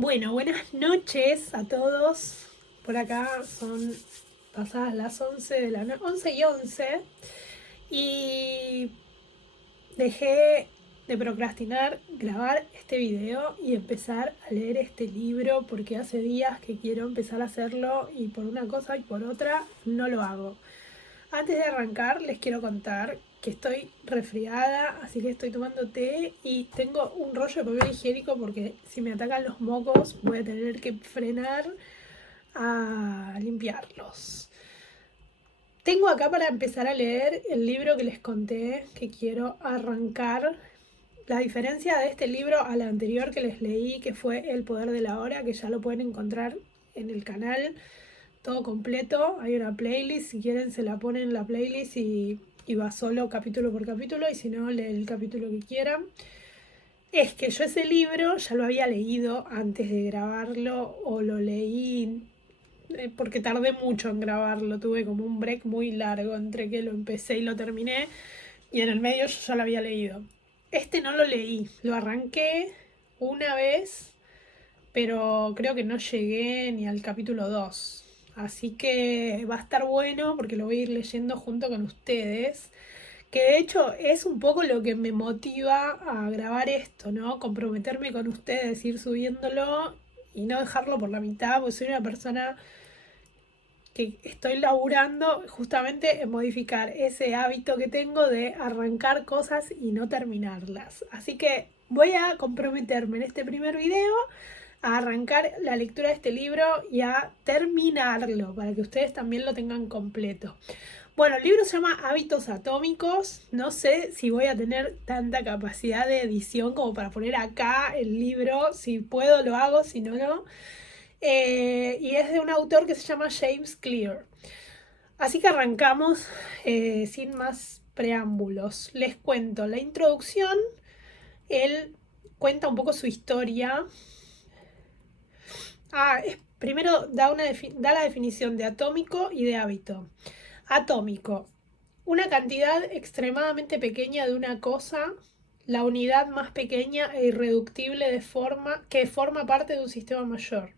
Bueno, buenas noches a todos. Por acá son pasadas las 11 de la noche, 11:11. Y dejé de procrastinar grabar este video y empezar a leer este libro porque hace días que quiero empezar a hacerlo y por una cosa y por otra no lo hago. Antes de arrancar les quiero contar que estoy resfriada, así que estoy tomando té y tengo un rollo de papel higiénico porque si me atacan los mocos voy a tener que frenar a limpiarlos. Tengo acá para empezar a leer el libro que les conté que quiero arrancar. La diferencia de este libro al anterior que les leí, que fue El Poder de la Hora, que ya lo pueden encontrar en el canal todo completo. Hay una playlist, si quieren se la ponen en la playlist y va solo capítulo por capítulo, y si no, lee el capítulo que quieran. Es que yo ese libro ya lo había leído antes de grabarlo, o lo leí porque tardé mucho en grabarlo, tuve como un break muy largo entre que lo empecé y lo terminé, y en el medio yo ya lo había leído. Este no lo leí, lo arranqué una vez, pero creo que no llegué ni al capítulo 2. Así que va a estar bueno porque lo voy a ir leyendo junto con ustedes. Que de hecho es un poco lo que me motiva a grabar esto, ¿no? Comprometerme con ustedes, ir subiéndolo y no dejarlo por la mitad, porque soy una persona que estoy laburando justamente en modificar ese hábito que tengo de arrancar cosas y no terminarlas. Así que voy a comprometerme en este primer video a arrancar la lectura de este libro y a terminarlo para que ustedes también lo tengan completo. Bueno, el libro se llama Hábitos Atómicos. No sé si voy a tener tanta capacidad de edición como para poner acá el libro. Si puedo lo hago, si no, no. Y es de un autor que se llama James Clear. Así que arrancamos sin más preámbulos. Les cuento la introducción. Él cuenta un poco su historia. Primero da la definición de atómico y de hábito. Atómico: una cantidad extremadamente pequeña de una cosa, la unidad más pequeña e irreductible que forma parte de un sistema mayor,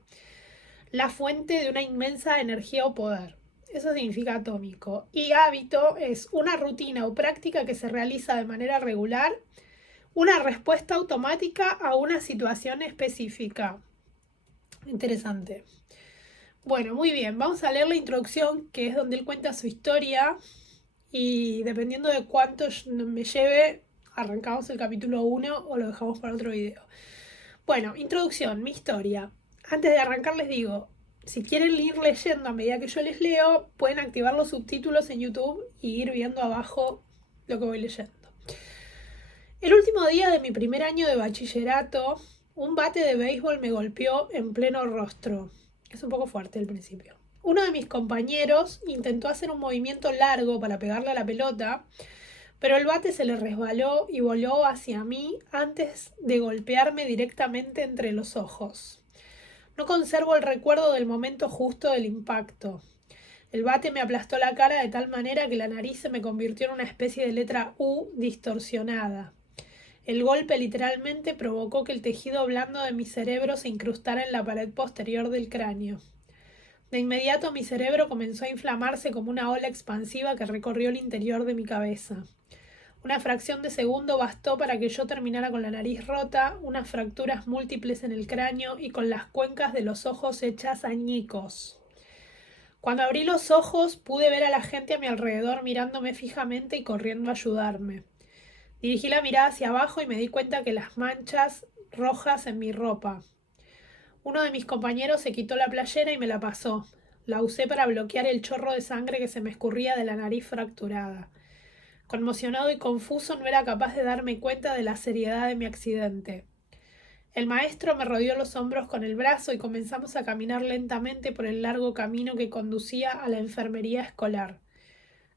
la fuente de una inmensa energía o poder. Eso significa atómico. Y hábito es una rutina o práctica que se realiza de manera regular, una respuesta automática a una situación específica. Interesante. Bueno, muy bien, vamos a leer la introducción, que es donde él cuenta su historia, y dependiendo de cuánto me lleve, arrancamos el capítulo 1 o lo dejamos para otro video. Bueno, introducción, mi historia. Antes de arrancar les digo, si quieren ir leyendo a medida que yo les leo, pueden activar los subtítulos en YouTube y ir viendo abajo lo que voy leyendo. El último día de mi primer año de bachillerato, un bate de béisbol me golpeó en pleno rostro. Es un poco fuerte al principio. Uno de mis compañeros intentó hacer un movimiento largo para pegarle a la pelota, pero el bate se le resbaló y voló hacia mí antes de golpearme directamente entre los ojos. No conservo el recuerdo del momento justo del impacto. El bate me aplastó la cara de tal manera que la nariz se me convirtió en una especie de letra U distorsionada. El golpe literalmente provocó que el tejido blando de mi cerebro se incrustara en la pared posterior del cráneo. De inmediato mi cerebro comenzó a inflamarse como una ola expansiva que recorrió el interior de mi cabeza. Una fracción de segundo bastó para que yo terminara con la nariz rota, unas fracturas múltiples en el cráneo y con las cuencas de los ojos hechas añicos. Cuando abrí los ojos pude ver a la gente a mi alrededor mirándome fijamente y corriendo a ayudarme. Dirigí la mirada hacia abajo y me di cuenta que las manchas rojas en mi ropa. Uno de mis compañeros se quitó la playera y me la pasó. La usé para bloquear el chorro de sangre que se me escurría de la nariz fracturada. Conmocionado y confuso, no era capaz de darme cuenta de la seriedad de mi accidente. El maestro me rodeó los hombros con el brazo y comenzamos a caminar lentamente por el largo camino que conducía a la enfermería escolar.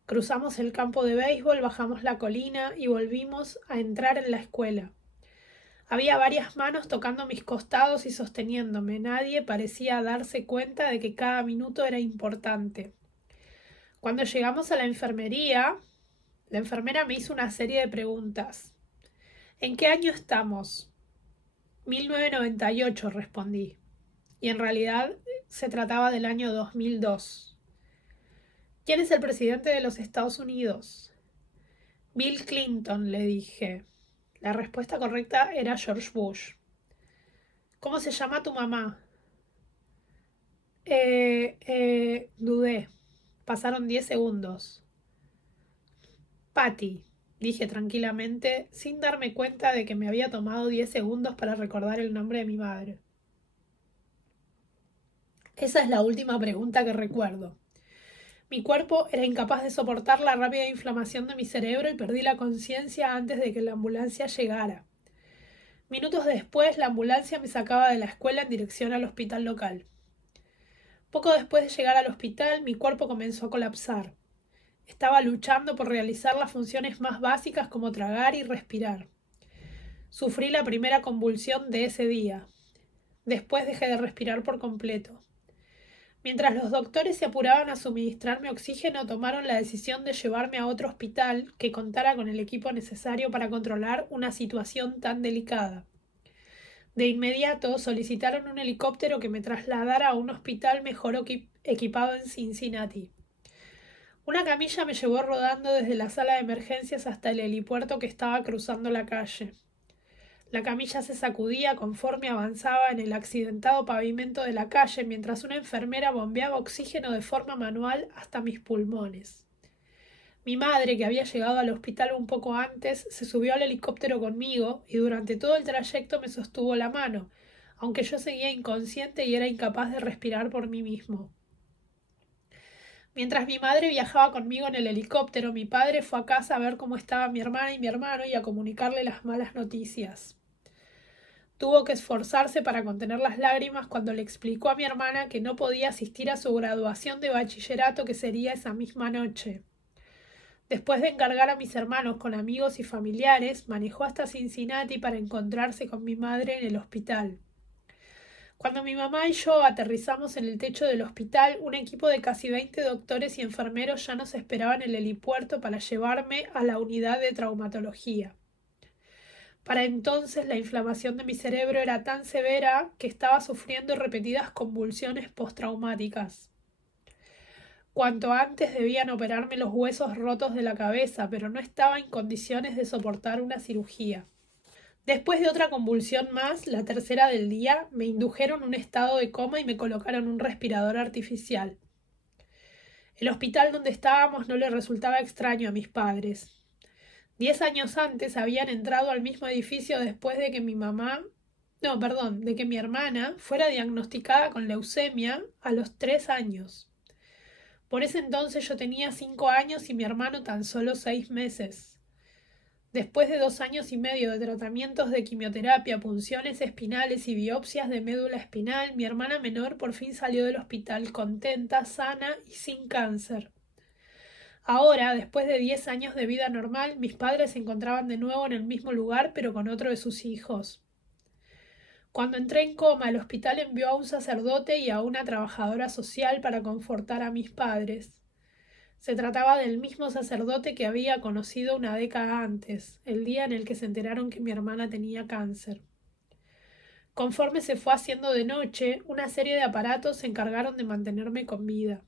Cruzamos el campo de béisbol, bajamos la colina y volvimos a entrar en la escuela. Había varias manos tocando mis costados y sosteniéndome. Nadie parecía darse cuenta de que cada minuto era importante. Cuando llegamos a la enfermería, la enfermera me hizo una serie de preguntas. ¿En qué año estamos? 1998, respondí. Y en realidad se trataba del año 2002. ¿Quién es el presidente de los Estados Unidos? Bill Clinton, le dije. La respuesta correcta era George Bush. ¿Cómo se llama tu mamá? Dudé. Pasaron 10 segundos. Patty, dije tranquilamente, sin darme cuenta de que me había tomado 10 segundos para recordar el nombre de mi madre. Esa es la última pregunta que recuerdo. Mi cuerpo era incapaz de soportar la rápida inflamación de mi cerebro y perdí la conciencia antes de que la ambulancia llegara. Minutos después, la ambulancia me sacaba de la escuela en dirección al hospital local. Poco después de llegar al hospital, mi cuerpo comenzó a colapsar. Estaba luchando por realizar las funciones más básicas como tragar y respirar. Sufrí la primera convulsión de ese día. Después dejé de respirar por completo. Mientras los doctores se apuraban a suministrarme oxígeno, tomaron la decisión de llevarme a otro hospital que contara con el equipo necesario para controlar una situación tan delicada. De inmediato solicitaron un helicóptero que me trasladara a un hospital mejor equipado en Cincinnati. Una camilla me llevó rodando desde la sala de emergencias hasta el helipuerto que estaba cruzando la calle. La camilla se sacudía conforme avanzaba en el accidentado pavimento de la calle mientras una enfermera bombeaba oxígeno de forma manual hasta mis pulmones. Mi madre, que había llegado al hospital un poco antes, se subió al helicóptero conmigo y durante todo el trayecto me sostuvo la mano, aunque yo seguía inconsciente y era incapaz de respirar por mí mismo. Mientras mi madre viajaba conmigo en el helicóptero, mi padre fue a casa a ver cómo estaban mi hermana y mi hermano y a comunicarle las malas noticias. Tuvo que esforzarse para contener las lágrimas cuando le explicó a mi hermana que no podía asistir a su graduación de bachillerato que sería esa misma noche. Después de encargar a mis hermanos con amigos y familiares, manejó hasta Cincinnati para encontrarse con mi madre en el hospital. Cuando mi mamá y yo aterrizamos en el techo del hospital, un equipo de casi 20 doctores y enfermeros ya nos esperaba en el helipuerto para llevarme a la unidad de traumatología. Para entonces la inflamación de mi cerebro era tan severa que estaba sufriendo repetidas convulsiones postraumáticas. Cuanto antes debían operarme los huesos rotos de la cabeza, pero no estaba en condiciones de soportar una cirugía. Después de otra convulsión más, la tercera del día, me indujeron un estado de coma y me colocaron un respirador artificial. El hospital donde estábamos no le resultaba extraño a mis padres. 10 años antes habían entrado al mismo edificio después de que de que mi hermana fuera diagnosticada con leucemia a los 3 años. Por ese entonces yo tenía 5 años y mi hermano tan solo 6 meses. Después de 2 años y medio de tratamientos de quimioterapia, punciones espinales y biopsias de médula espinal, mi hermana menor por fin salió del hospital contenta, sana y sin cáncer. Ahora, después de 10 años de vida normal, mis padres se encontraban de nuevo en el mismo lugar, pero con otro de sus hijos. Cuando entré en coma, el hospital envió a un sacerdote y a una trabajadora social para confortar a mis padres. Se trataba del mismo sacerdote que había conocido una década antes, el día en el que se enteraron que mi hermana tenía cáncer. Conforme se fue haciendo de noche, una serie de aparatos se encargaron de mantenerme con vida.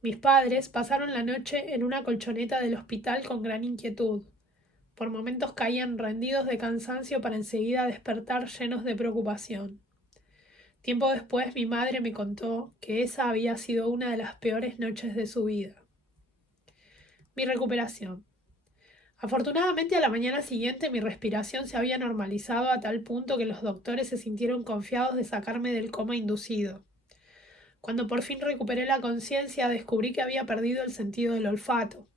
Mis padres pasaron la noche en una colchoneta del hospital con gran inquietud. Por momentos caían rendidos de cansancio para enseguida despertar llenos de preocupación. Tiempo después mi madre me contó que esa había sido una de las peores noches de su vida. Mi recuperación. Afortunadamente a la mañana siguiente mi respiración se había normalizado a tal punto que los doctores se sintieron confiados de sacarme del coma inducido. Cuando por fin recuperé la conciencia, descubrí que había perdido el sentido del olfato.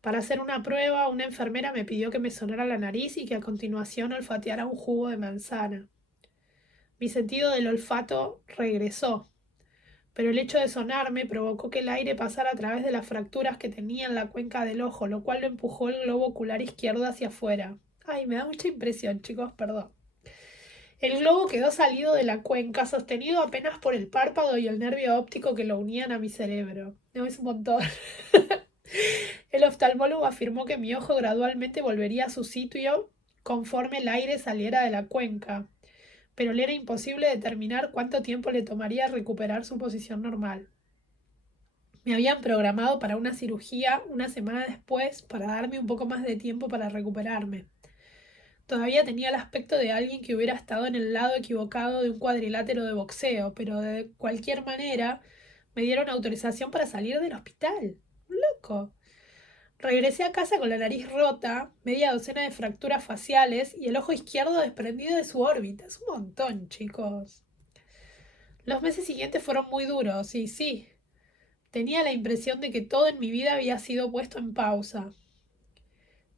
Para hacer una prueba, una enfermera me pidió que me sonara la nariz y que a continuación olfateara un jugo de manzana. Mi sentido del olfato regresó, pero el hecho de sonarme provocó que el aire pasara a través de las fracturas que tenía en la cuenca del ojo, lo cual lo empujó el globo ocular izquierdo hacia afuera. Ay, me da mucha impresión, chicos, perdón. El globo quedó salido de la cuenca, sostenido apenas por el párpado y el nervio óptico que lo unían a mi cerebro. No, es un montón. El oftalmólogo afirmó que mi ojo gradualmente volvería a su sitio conforme el aire saliera de la cuenca, pero le era imposible determinar cuánto tiempo le tomaría recuperar su posición normal. Me habían programado para una cirugía una semana después para darme un poco más de tiempo para recuperarme. Todavía tenía el aspecto de alguien que hubiera estado en el lado equivocado de un cuadrilátero de boxeo, pero de cualquier manera me dieron autorización para salir del hospital. ¡Un loco! Regresé a casa con la nariz rota, media docena de fracturas faciales y el ojo izquierdo desprendido de su órbita. Es un montón, chicos. Los meses siguientes fueron muy duros, y sí, tenía la impresión de que todo en mi vida había sido puesto en pausa.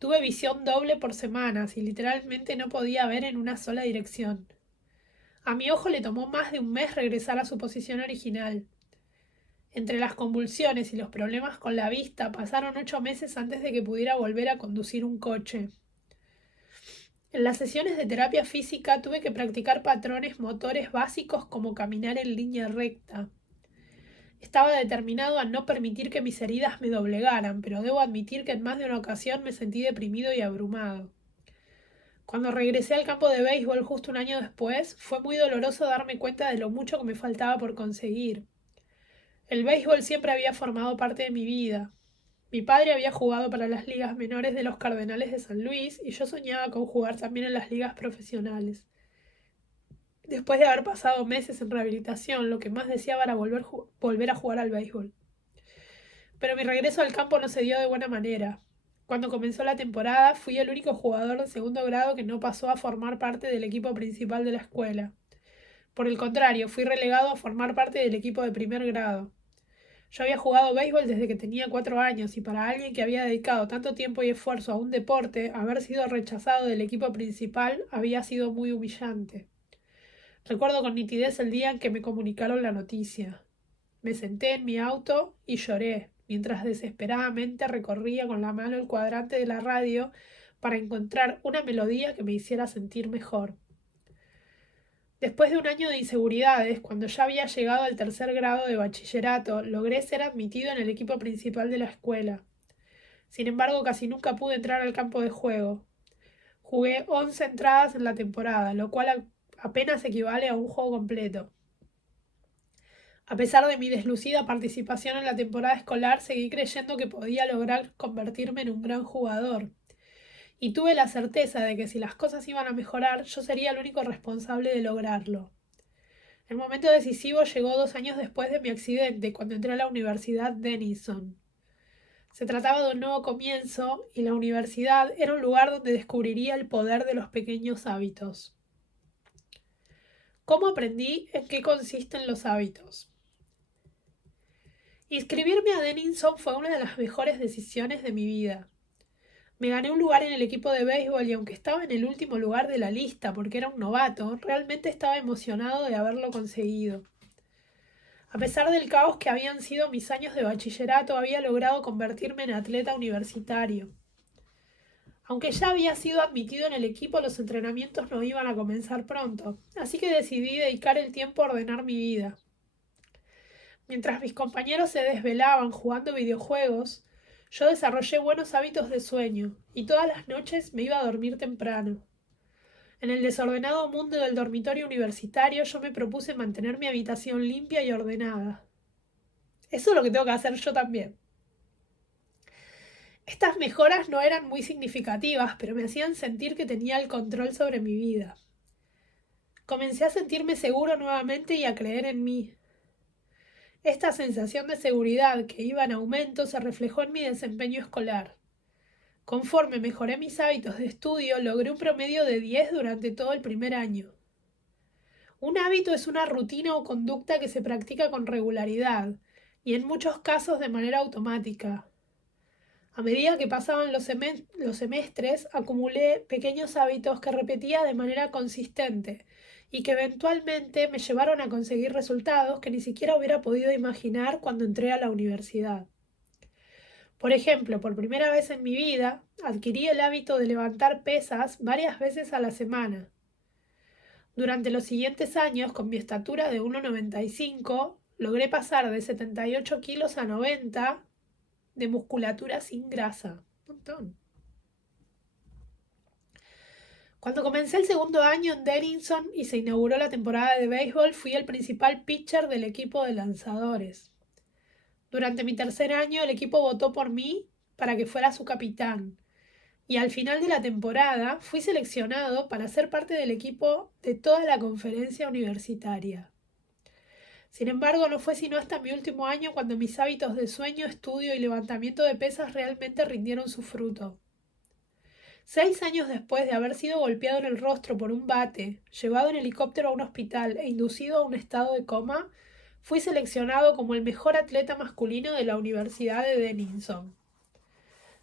Tuve visión doble por semanas y literalmente no podía ver en una sola dirección. A mi ojo le tomó más de un mes regresar a su posición original. Entre las convulsiones y los problemas con la vista pasaron 8 meses antes de que pudiera volver a conducir un coche. En las sesiones de terapia física tuve que practicar patrones motores básicos como caminar en línea recta. Estaba determinado a no permitir que mis heridas me doblegaran, pero debo admitir que en más de una ocasión me sentí deprimido y abrumado. Cuando regresé al campo de béisbol justo un año después, fue muy doloroso darme cuenta de lo mucho que me faltaba por conseguir. El béisbol siempre había formado parte de mi vida. Mi padre había jugado para las ligas menores de los Cardenales de San Luis y yo soñaba con jugar también en las ligas profesionales. Después de haber pasado meses en rehabilitación, lo que más deseaba era volver a jugar al béisbol. Pero mi regreso al campo no se dio de buena manera. Cuando comenzó la temporada, fui el único jugador de segundo grado que no pasó a formar parte del equipo principal de la escuela. Por el contrario, fui relegado a formar parte del equipo de primer grado. Yo había jugado béisbol desde que tenía 4 años y para alguien que había dedicado tanto tiempo y esfuerzo a un deporte, haber sido rechazado del equipo principal había sido muy humillante. Recuerdo con nitidez el día en que me comunicaron la noticia. Me senté en mi auto y lloré, mientras desesperadamente recorría con la mano el cuadrante de la radio para encontrar una melodía que me hiciera sentir mejor. Después de un año de inseguridades, cuando ya había llegado al tercer grado de bachillerato, logré ser admitido en el equipo principal de la escuela. Sin embargo, casi nunca pude entrar al campo de juego. Jugué 11 entradas en la temporada, lo cual apenas equivale a un juego completo. A pesar de mi deslucida participación en la temporada escolar, seguí creyendo que podía lograr convertirme en un gran jugador. Y tuve la certeza de que si las cosas iban a mejorar, yo sería el único responsable de lograrlo. El momento decisivo llegó 2 años después de mi accidente, cuando entré a la Universidad Denison. Se trataba de un nuevo comienzo y la universidad era un lugar donde descubriría el poder de los pequeños hábitos. ¿Cómo aprendí en qué consisten los hábitos? Inscribirme a Denison fue una de las mejores decisiones de mi vida. Me gané un lugar en el equipo de béisbol y aunque estaba en el último lugar de la lista porque era un novato, realmente estaba emocionado de haberlo conseguido. A pesar del caos que habían sido mis años de bachillerato, había logrado convertirme en atleta universitario. Aunque ya había sido admitido en el equipo, los entrenamientos no iban a comenzar pronto, así que decidí dedicar el tiempo a ordenar mi vida. Mientras mis compañeros se desvelaban jugando videojuegos, yo desarrollé buenos hábitos de sueño y todas las noches me iba a dormir temprano. En el desordenado mundo del dormitorio universitario yo me propuse mantener mi habitación limpia y ordenada. Eso es lo que tengo que hacer yo también. Estas mejoras no eran muy significativas, pero me hacían sentir que tenía el control sobre mi vida. Comencé a sentirme seguro nuevamente y a creer en mí. Esta sensación de seguridad que iba en aumento se reflejó en mi desempeño escolar. Conforme mejoré mis hábitos de estudio, logré un promedio de 10 durante todo el primer año. Un hábito es una rutina o conducta que se practica con regularidad y en muchos casos de manera automática. A medida que pasaban los semestres, acumulé pequeños hábitos que repetía de manera consistente y que eventualmente me llevaron a conseguir resultados que ni siquiera hubiera podido imaginar cuando entré a la universidad. Por ejemplo, por primera vez en mi vida, adquirí el hábito de levantar pesas varias veces a la semana. Durante los siguientes años, con mi estatura de 1,95, logré pasar de 78 kilos a 90 de musculatura sin grasa. Un montón. Cuando comencé el segundo año en Denison y se inauguró la temporada de béisbol, fui el principal pitcher del equipo de lanzadores. Durante mi tercer año, el equipo votó por mí para que fuera su capitán. Y al final de la temporada fui seleccionado para ser parte del equipo de toda la conferencia universitaria. Sin embargo, no fue sino hasta mi último año cuando mis hábitos de sueño, estudio y levantamiento de pesas realmente rindieron su fruto. 6 años después de haber sido golpeado en el rostro por un bate, llevado en helicóptero a un hospital e inducido a un estado de coma, fui seleccionado como el mejor atleta masculino de la Universidad de Denison.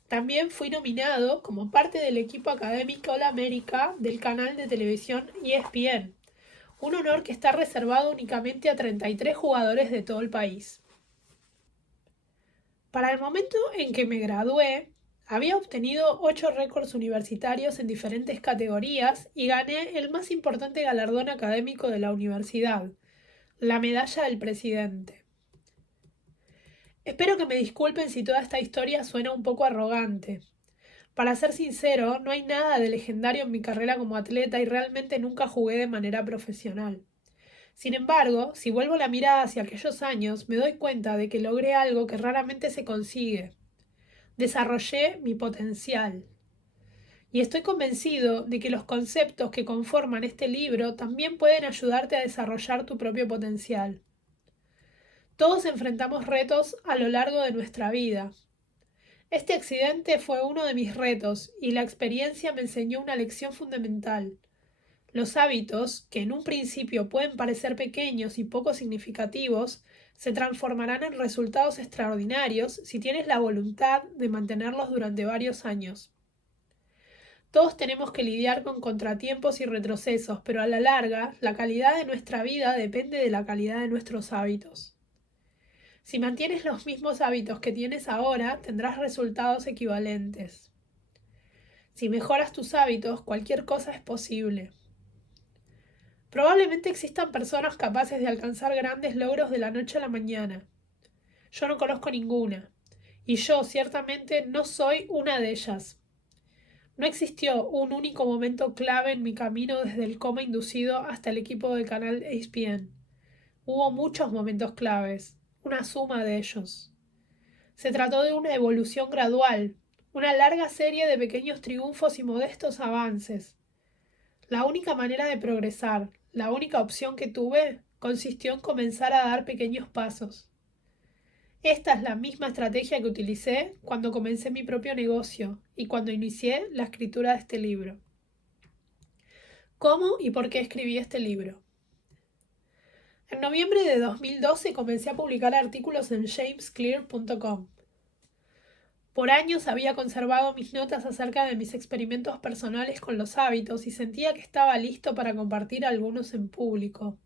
También fui nominado como parte del equipo académico All-America del canal de televisión ESPN, un honor que está reservado únicamente a 33 jugadores de todo el país. Para el momento en que me gradué, había obtenido 8 récords universitarios en diferentes categorías y gané el más importante galardón académico de la universidad, la medalla del presidente. Espero que me disculpen si toda esta historia suena un poco arrogante. Para ser sincero, no hay nada de legendario en mi carrera como atleta y realmente nunca jugué de manera profesional. Sin embargo, si vuelvo la mirada hacia aquellos años, me doy cuenta de que logré algo que raramente se consigue. Desarrollé mi potencial. Y estoy convencido de que los conceptos que conforman este libro también pueden ayudarte a desarrollar tu propio potencial. Todos enfrentamos retos a lo largo de nuestra vida. Este accidente fue uno de mis retos y la experiencia me enseñó una lección fundamental. Los hábitos, que en un principio pueden parecer pequeños y poco significativos, se transformarán en resultados extraordinarios si tienes la voluntad de mantenerlos durante varios años. Todos tenemos que lidiar con contratiempos y retrocesos, pero a la larga, la calidad de nuestra vida depende de la calidad de nuestros hábitos. Si mantienes los mismos hábitos que tienes ahora, tendrás resultados equivalentes. Si mejoras tus hábitos, cualquier cosa es posible. Probablemente existan personas capaces de alcanzar grandes logros de la noche a la mañana. Yo no conozco ninguna, y yo ciertamente no soy una de ellas. No existió un único momento clave en mi camino desde el coma inducido hasta el equipo del canal ESPN. Hubo muchos momentos claves, una suma de ellos. Se trató de una evolución gradual, una larga serie de pequeños triunfos y modestos avances. La única manera de progresar, la única opción que tuve, consistió en comenzar a dar pequeños pasos. Esta es la misma estrategia que utilicé cuando comencé mi propio negocio y cuando inicié la escritura de este libro. ¿Cómo y por qué escribí este libro? En noviembre de 2012 comencé a publicar artículos en jamesclear.com. Por años había conservado mis notas acerca de mis experimentos personales con los hábitos y sentía que estaba listo para compartir algunos en público.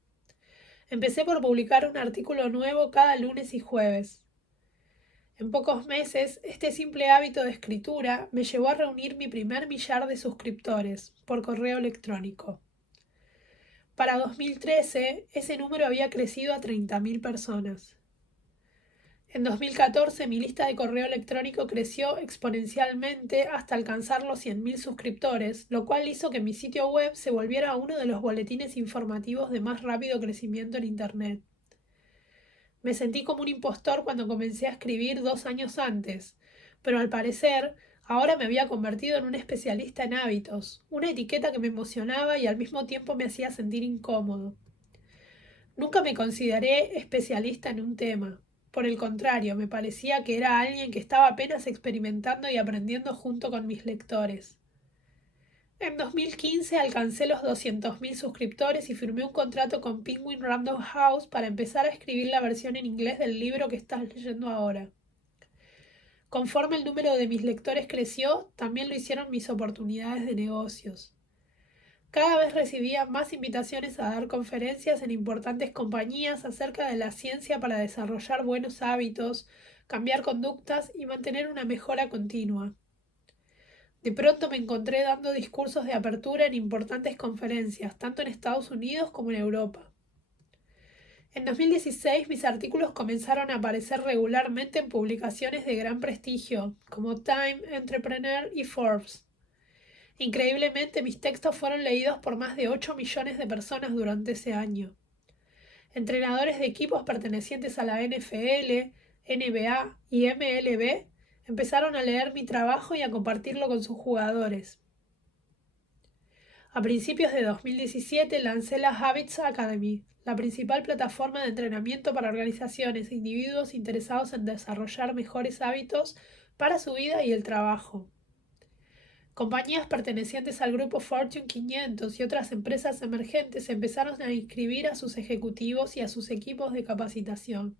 Empecé por publicar un artículo nuevo cada lunes y jueves. En pocos meses, este simple hábito de escritura me llevó a reunir mi primer millar de suscriptores por correo electrónico. Para 2013, ese número había crecido a 30.000 personas. En 2014 mi lista de correo electrónico creció exponencialmente hasta alcanzar los 100.000 suscriptores, lo cual hizo que mi sitio web se volviera uno de los boletines informativos de más rápido crecimiento en Internet. Me sentí como un impostor cuando comencé a escribir 2 años antes, pero al parecer ahora me había convertido en un especialista en hábitos, una etiqueta que me emocionaba y al mismo tiempo me hacía sentir incómodo. Nunca me consideré especialista en un tema. Por el contrario, me parecía que era alguien que estaba apenas experimentando y aprendiendo junto con mis lectores. En 2015 alcancé los 200.000 suscriptores y firmé un contrato con Penguin Random House para empezar a escribir la versión en inglés del libro que estás leyendo ahora. Conforme el número de mis lectores creció, también lo hicieron mis oportunidades de negocios. Cada vez recibía más invitaciones a dar conferencias en importantes compañías acerca de la ciencia para desarrollar buenos hábitos, cambiar conductas y mantener una mejora continua. De pronto me encontré dando discursos de apertura en importantes conferencias, tanto en Estados Unidos como en Europa. En 2016 mis artículos comenzaron a aparecer regularmente en publicaciones de gran prestigio, como Time, Entrepreneur y Forbes. Increíblemente, mis textos fueron leídos por más de 8 millones de personas durante ese año. Entrenadores de equipos pertenecientes a la NFL, NBA y MLB empezaron a leer mi trabajo y a compartirlo con sus jugadores. A principios de 2017 lancé la Habits Academy, la principal plataforma de entrenamiento para organizaciones e individuos interesados en desarrollar mejores hábitos para su vida y el trabajo. Compañías pertenecientes al grupo Fortune 500 y otras empresas emergentes empezaron a inscribir a sus ejecutivos y a sus equipos de capacitación.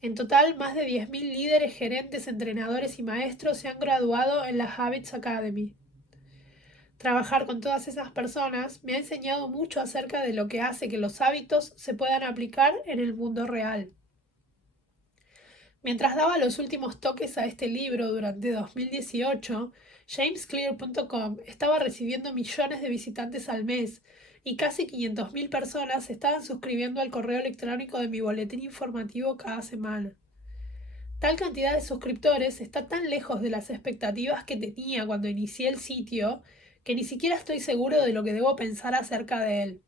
En total, más de 10.000 líderes, gerentes, entrenadores y maestros se han graduado en la Habits Academy. Trabajar con todas esas personas me ha enseñado mucho acerca de lo que hace que los hábitos se puedan aplicar en el mundo real. Mientras daba los últimos toques a este libro durante 2018, JamesClear.com estaba recibiendo millones de visitantes al mes y casi 500.000 personas estaban suscribiendo al correo electrónico de mi boletín informativo cada semana. Tal cantidad de suscriptores está tan lejos de las expectativas que tenía cuando inicié el sitio que ni siquiera estoy seguro de lo que debo pensar acerca de él.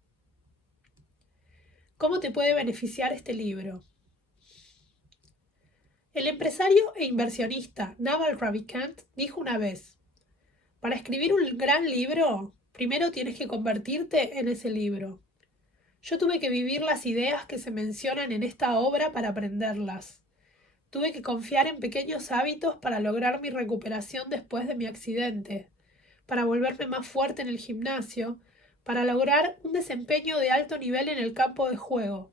¿Cómo te puede beneficiar este libro? El empresario e inversionista Naval Ravikant dijo una vez: para escribir un gran libro, primero tienes que convertirte en ese libro. Yo tuve que vivir las ideas que se mencionan en esta obra para aprenderlas. Tuve que confiar en pequeños hábitos para lograr mi recuperación después de mi accidente, para volverme más fuerte en el gimnasio, para lograr un desempeño de alto nivel en el campo de juego,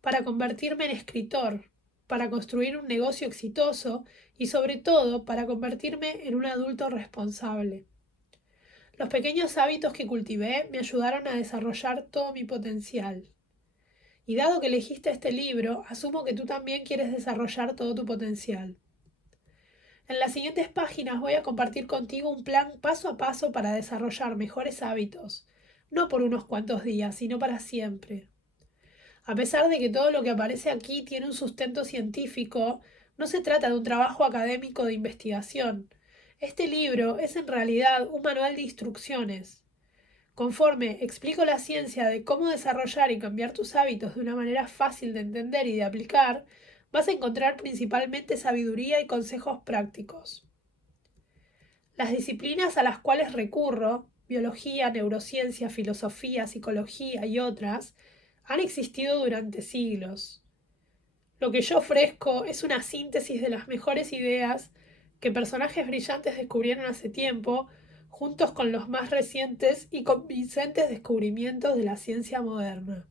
para convertirme en escritor, para construir un negocio exitoso y sobre todo para convertirme en un adulto responsable. Los pequeños hábitos que cultivé me ayudaron a desarrollar todo mi potencial. Y dado que elegiste este libro, asumo que tú también quieres desarrollar todo tu potencial. En las siguientes páginas voy a compartir contigo un plan paso a paso para desarrollar mejores hábitos, no por unos cuantos días, sino para siempre. A pesar de que todo lo que aparece aquí tiene un sustento científico, no se trata de un trabajo académico de investigación. Este libro es en realidad un manual de instrucciones. Conforme explico la ciencia de cómo desarrollar y cambiar tus hábitos de una manera fácil de entender y de aplicar, vas a encontrar principalmente sabiduría y consejos prácticos. Las disciplinas a las cuales recurro, biología, neurociencia, filosofía, psicología y otras, han existido durante siglos. Lo que yo ofrezco es una síntesis de las mejores ideas que personajes brillantes descubrieron hace tiempo, juntos con los más recientes y convincentes descubrimientos de la ciencia moderna.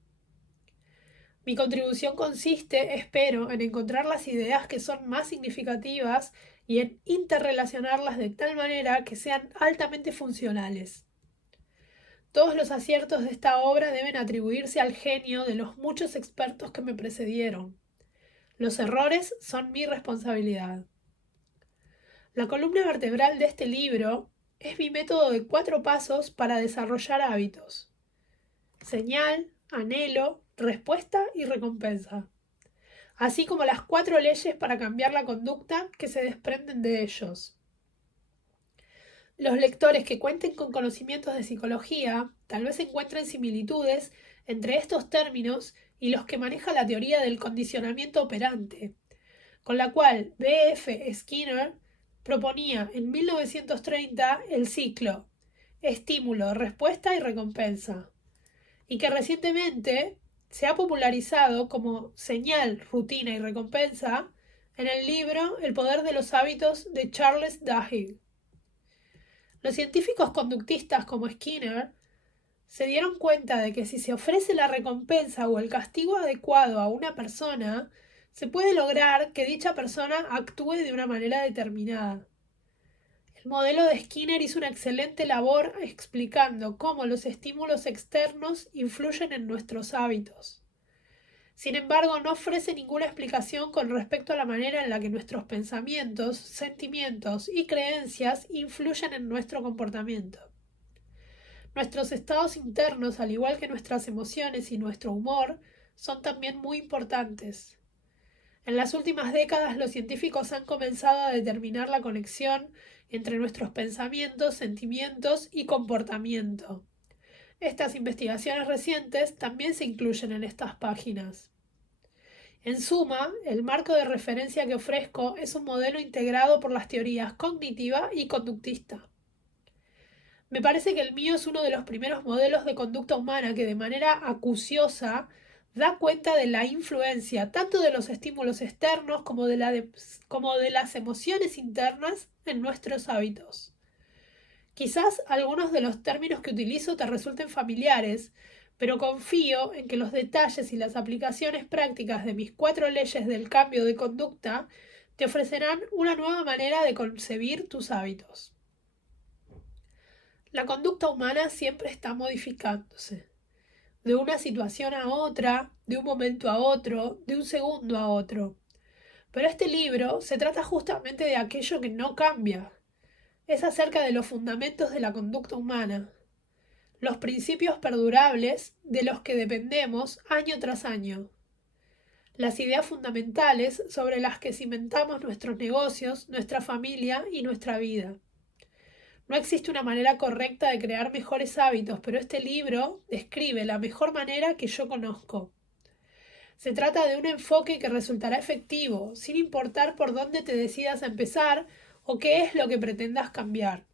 Mi contribución consiste, espero, en encontrar las ideas que son más significativas y en interrelacionarlas de tal manera que sean altamente funcionales. Todos los aciertos de esta obra deben atribuirse al genio de los muchos expertos que me precedieron. Los errores son mi responsabilidad. La columna vertebral de este libro es mi método de 4 pasos para desarrollar hábitos: señal, anhelo, respuesta y recompensa, así como las 4 leyes para cambiar la conducta que se desprenden de ellos. Los lectores que cuenten con conocimientos de psicología tal vez encuentren similitudes entre estos términos y los que maneja la teoría del condicionamiento operante, con la cual B. F. Skinner proponía en 1930 el ciclo estímulo, respuesta y recompensa, y que recientemente se ha popularizado como señal, rutina y recompensa en el libro El poder de los hábitos de Charles Duhigg. Los científicos conductistas como Skinner se dieron cuenta de que si se ofrece la recompensa o el castigo adecuado a una persona, se puede lograr que dicha persona actúe de una manera determinada. El modelo de Skinner hizo una excelente labor explicando cómo los estímulos externos influyen en nuestros hábitos. Sin embargo, no ofrece ninguna explicación con respecto a la manera en la que nuestros pensamientos, sentimientos y creencias influyen en nuestro comportamiento. Nuestros estados internos, al igual que nuestras emociones y nuestro humor, son también muy importantes. En las últimas décadas los científicos han comenzado a determinar la conexión entre nuestros pensamientos, sentimientos y comportamiento. Estas investigaciones recientes también se incluyen en estas páginas. En suma, el marco de referencia que ofrezco es un modelo integrado por las teorías cognitiva y conductista. Me parece que el mío es uno de los primeros modelos de conducta humana que de manera acuciosa da cuenta de la influencia tanto de los estímulos externos como de las emociones internas en nuestros hábitos. Quizás algunos de los términos que utilizo te resulten familiares, pero confío en que los detalles y las aplicaciones prácticas de mis 4 leyes del cambio de conducta te ofrecerán una nueva manera de concebir tus hábitos. La conducta humana siempre está modificándose, de una situación a otra, de un momento a otro, de un segundo a otro. Pero este libro se trata justamente de aquello que no cambia. Es acerca de los fundamentos de la conducta humana, los principios perdurables de los que dependemos año tras año, las ideas fundamentales sobre las que cimentamos nuestros negocios, nuestra familia y nuestra vida. No existe una manera correcta de crear mejores hábitos, pero este libro describe la mejor manera que yo conozco. Se trata de un enfoque que resultará efectivo, sin importar por dónde te decidas a empezar o qué es lo que pretendas cambiar.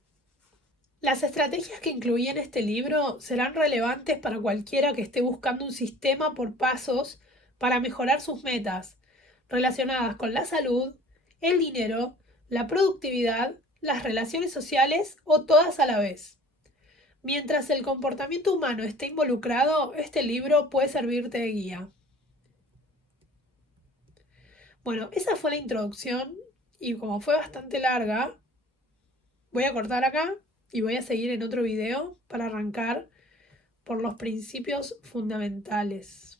Las estrategias que incluí en este libro serán relevantes para cualquiera que esté buscando un sistema por pasos para mejorar sus metas, relacionadas con la salud, el dinero, la productividad, las relaciones sociales o todas a la vez. Mientras el comportamiento humano esté involucrado, este libro puede servirte de guía. Bueno, esa fue la introducción y como fue bastante larga, voy a cortar acá y voy a seguir en otro video para arrancar por los principios fundamentales.